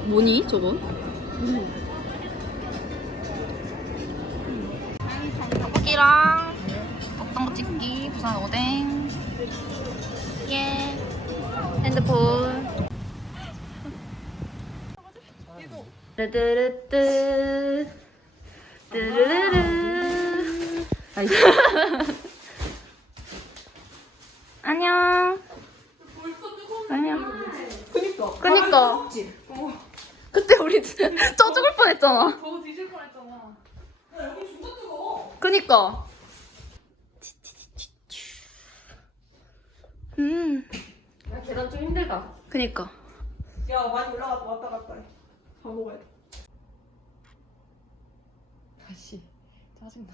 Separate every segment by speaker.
Speaker 1: 뭐니 저건? 떡볶이랑 어떤 거 찍기, 부산 오뎅, 예, 핸드폰. 르르르뜨 르르르르. 안녕. 안녕. 그니까. 그때 우리 쪄 죽을 뻔했잖아.
Speaker 2: 더 뒤질 뻔했잖아. 야, 여기 진짜 뜨거워.
Speaker 1: 그니까.
Speaker 2: 야, 계단 좀 힘들다.
Speaker 1: 그니까.
Speaker 2: 야, 많이 올라갔다 왔다 갔다 해. 밥 먹어야 돼. 다시 짜증나.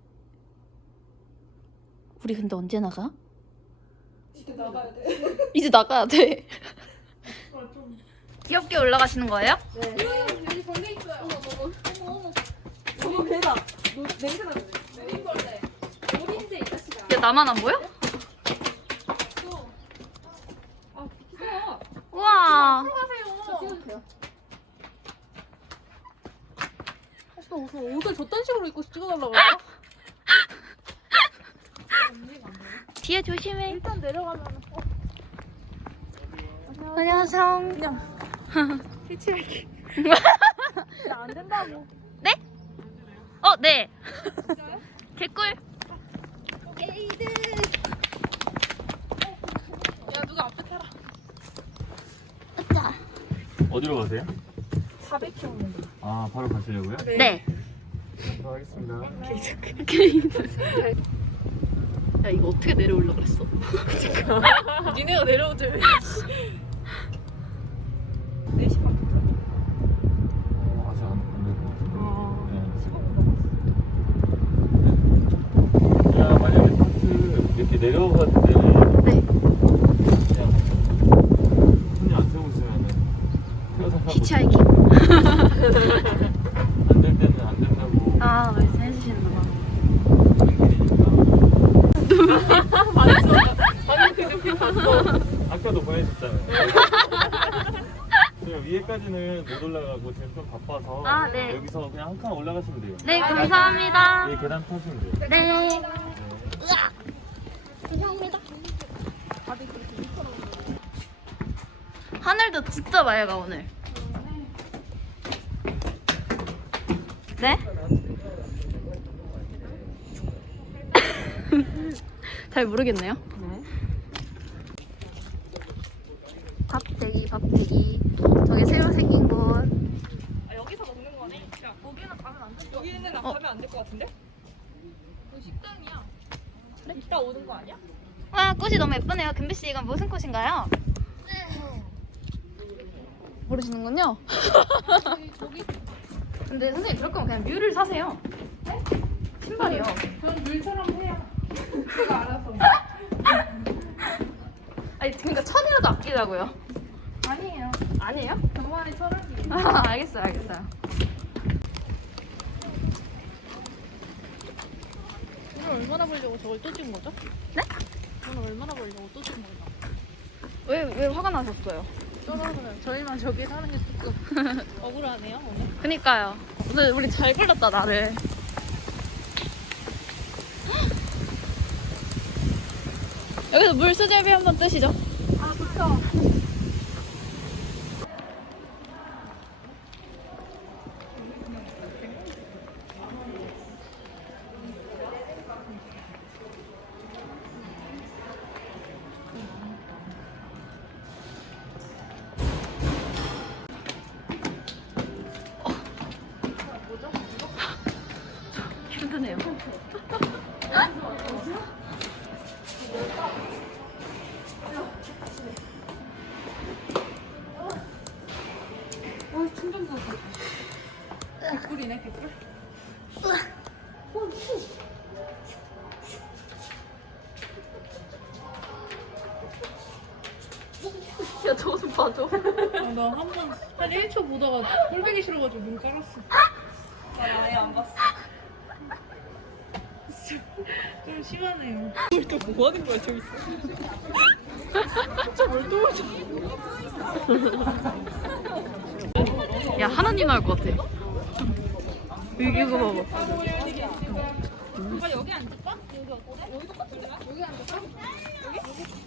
Speaker 1: 우리 근데 언제 나가?
Speaker 2: 이제 나가야 돼.
Speaker 1: 이제 나가야 돼.
Speaker 2: 좀.
Speaker 1: 귀엽게 올라가시는 거예요?
Speaker 2: 네. 여기 벌레 있어요. 어머. 저거 개다. 냄새 나는데. 어린 벌레. 어린데 이 자식아.
Speaker 1: 야, 나만 안 보여?
Speaker 2: 아, 비키세요.
Speaker 1: 우와.
Speaker 2: 들어가세요. 찍어주세요. 옷을 저딴 식으로 입고 찍어달라고 해요?
Speaker 1: 뒤에 조심해.
Speaker 2: 일단 내려가면
Speaker 1: 안녕하세요.
Speaker 2: 그냥 피치할게. 야, 안 된다고.
Speaker 1: 네? 네. 개꿀.
Speaker 2: 에이드. 야, 누가 앞에 타라.
Speaker 1: 으짜.
Speaker 3: 어디로 가세요?
Speaker 2: 400km.
Speaker 3: 아, 바로 가시려고요?
Speaker 1: 네.
Speaker 3: 하겠습니다.
Speaker 1: 야, 이거 어떻게 내려올라 그랬어?
Speaker 2: 니네가 내려오지. 4시 반.
Speaker 3: 아직 안 되고. 야, 만약에 파트 이렇게 내려갈 때
Speaker 1: 네.
Speaker 3: 그냥 손이 안 세고 있으면은 태워서
Speaker 1: 히치하이킹.
Speaker 3: 안될 때는 안 된다고
Speaker 1: 아, 말씀해 주시는구나.
Speaker 3: 하는 길이니까.
Speaker 2: 맞았어. 방금 그 느낌 봤어.
Speaker 3: 아까도 보내셨잖아요. 지금 위에까지는 못 올라가고 지금 좀 바빠서
Speaker 1: 아, 네.
Speaker 3: 여기서 그냥 한 칸 올라가시면 돼요.
Speaker 1: 네, 감사합니다.
Speaker 3: 이 계단 타시면 돼요.
Speaker 1: 네.
Speaker 3: 네.
Speaker 1: 으악. 감사합니다. 하늘도 진짜 맑아 오늘. 네? 잘 모르겠네요. 밥대기, 밥대기. 저기 새로 생긴 곳.
Speaker 2: 아, 여기서 먹는 거네? 야, 거기는 가면 안 돼. 여기는 가면 안 될 것 같은데? 여기 식당이야. 그래? 이따 오는 거 아니야?
Speaker 1: 와, 꽃이 너무 예쁘네요. 금비 씨, 이건 무슨 꽃인가요? 모르시는군요.
Speaker 2: 저기
Speaker 1: 근데 선생님 그럴 거면 그냥 뮤를 사세요.
Speaker 2: 네?
Speaker 1: 신발이요.
Speaker 2: 저는 물처럼 해야 제가 알아서.
Speaker 1: 아니 그러니까 천이라도 아끼라고요.
Speaker 2: 아니에요.
Speaker 1: 아니에요?
Speaker 2: 정말이 철학이에요.
Speaker 1: 아, 알겠어요, 알겠어요.
Speaker 2: 오늘 얼마나 벌려고 저걸 또 찍은 거죠?
Speaker 1: 네?
Speaker 2: 오늘 얼마나 벌려고 또 찍은 거죠?
Speaker 1: 왜 화가 나셨어요?
Speaker 2: 쩔어서요. 저희만 저기 사는 게 조금 억울하네요 오늘.
Speaker 1: 그니까요. 오늘 우리 잘 골랐다 나를. 여기서 물수제비 한번 뜨시죠.
Speaker 2: 아 좋죠.
Speaker 1: 힘드네요.
Speaker 2: 충전도 개꿀이네 개꿀.
Speaker 1: 야, 저거 좀 봐줘.
Speaker 2: 나 한 1초 보다가 꼴보기 싫어가지고 눈 깔았어. 나 아예 안 봤어. 좀 심하네요. 뭐 하는 거야 저기서? 진짜 뭘 도와줘?
Speaker 1: 하나님 나올 것 같아. 이거 봐봐.
Speaker 2: 아 여기 앉을까? 여기 똑같은데? 여기 앉을까? 여기?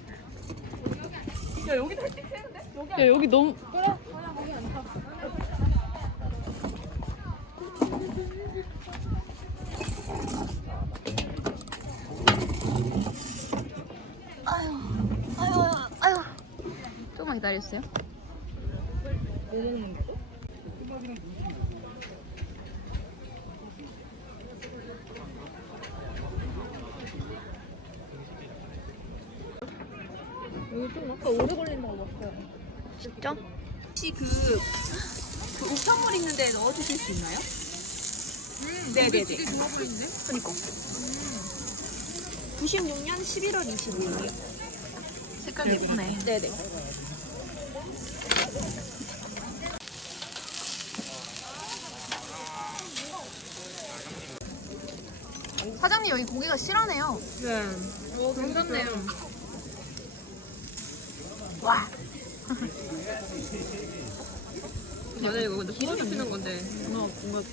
Speaker 2: 야 여기도 햇빛 세는데? 여기
Speaker 1: 야 여기 너무
Speaker 2: 그래 그냥 거기 앉자.
Speaker 1: 아유. 조금만 기다려주세요.
Speaker 2: 뭐 먹는 거? 여기 좀 아까 오래 걸린다고 봤어요.
Speaker 1: 진짜?
Speaker 2: 혹시 그 우편물 있는데 넣어 주실 수 있나요? 네네네. 되게 좋아 보이는데? 그니까. 96년 11월 25일이요.
Speaker 1: 색깔 예쁘네.
Speaker 2: 네네.
Speaker 1: 사장님 여기 고기가 실하네요.
Speaker 2: 네. 오, 괜찮네요.
Speaker 1: 와.
Speaker 2: 맞아 이거 근데 소금 피는 건데.
Speaker 1: 뭔가.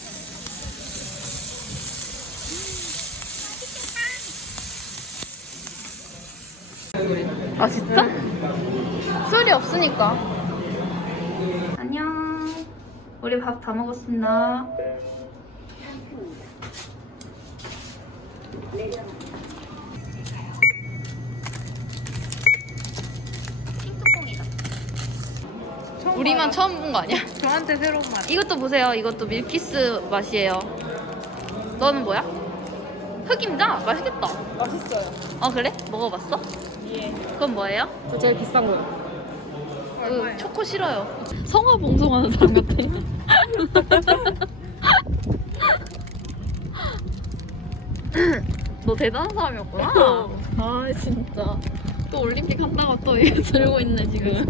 Speaker 1: 아 진짜? 술이 없으니까. 안녕. 우리 밥 다 먹었습니다. 핑크퐁이다. 우리만 처음 본 거 아니야?
Speaker 2: 저한테 새로운 맛.
Speaker 1: 이것도 보세요. 이것도 밀키스 맛이에요. 너는 뭐야? 흑임자? 맛있겠다.
Speaker 2: 맛있어요.
Speaker 1: 아 그래? 먹어봤어?
Speaker 2: 예.
Speaker 1: 그건 뭐예요?
Speaker 2: 저 제일 비싼 거요.
Speaker 1: 그 초코 싫어요. 성화 봉송하는 사람 같아. 너 대단한 사람이었구나. 아 진짜. 또 올림픽 한다고 또 이거 들고 있네 지금.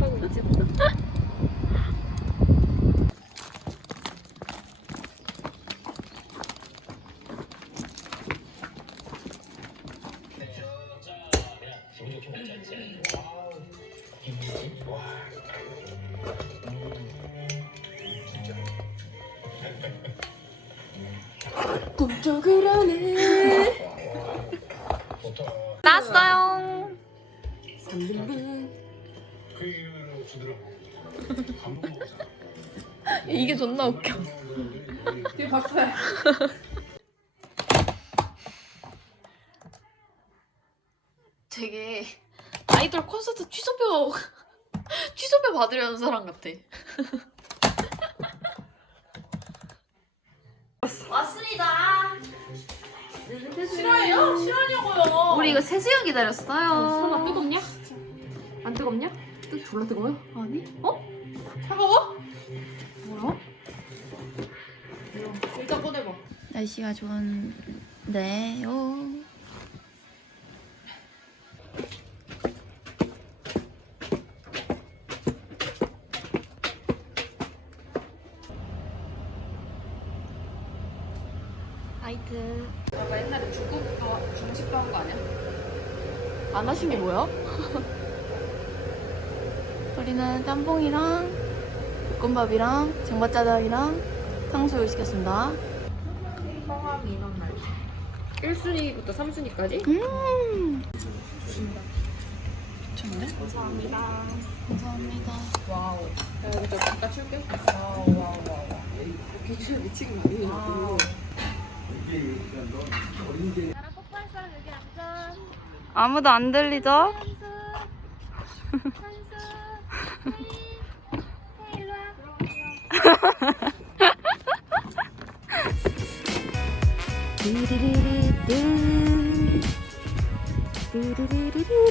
Speaker 2: 꿈쩍을 하네.
Speaker 1: 나왔어요.
Speaker 2: 3등분.
Speaker 1: 이게 존나 웃겨.
Speaker 2: 뒤에 봤어요.
Speaker 1: 되게 아이돌 콘서트 취소표 받으려는 사람 같아. 왔습니다.
Speaker 2: 싫어해요? 싫어하냐고요.
Speaker 1: 우리 이거 3시간 기다렸어요.
Speaker 2: 설마 뜨겁냐? 안 뜨겁냐? 졸라 뜨거워요?
Speaker 1: 아니?
Speaker 2: 차가워?
Speaker 1: 뭐야?
Speaker 2: 일단 꺼내봐.
Speaker 1: 날씨가 좋은데요. 화이트.
Speaker 2: 아까 옛날에 중국도 중식도 한 거 아니야?
Speaker 1: 안 하신 게 뭐야? 우리는 짬뽕이랑 볶음밥이랑 쟁반짜장이랑 탕수육 시켰습니다.
Speaker 2: 성함 인원 날. 1순위부터 3순위까지?
Speaker 1: 좋은데?
Speaker 2: 감사합니다.
Speaker 1: 감사합니다.
Speaker 2: 와우. 야, 이거 잠깐 칠게. 와우. 비주얼 미친 거 아니냐고.
Speaker 1: 아무도 안 들리죠? 뚜루루루뚜. 뚜루루루루.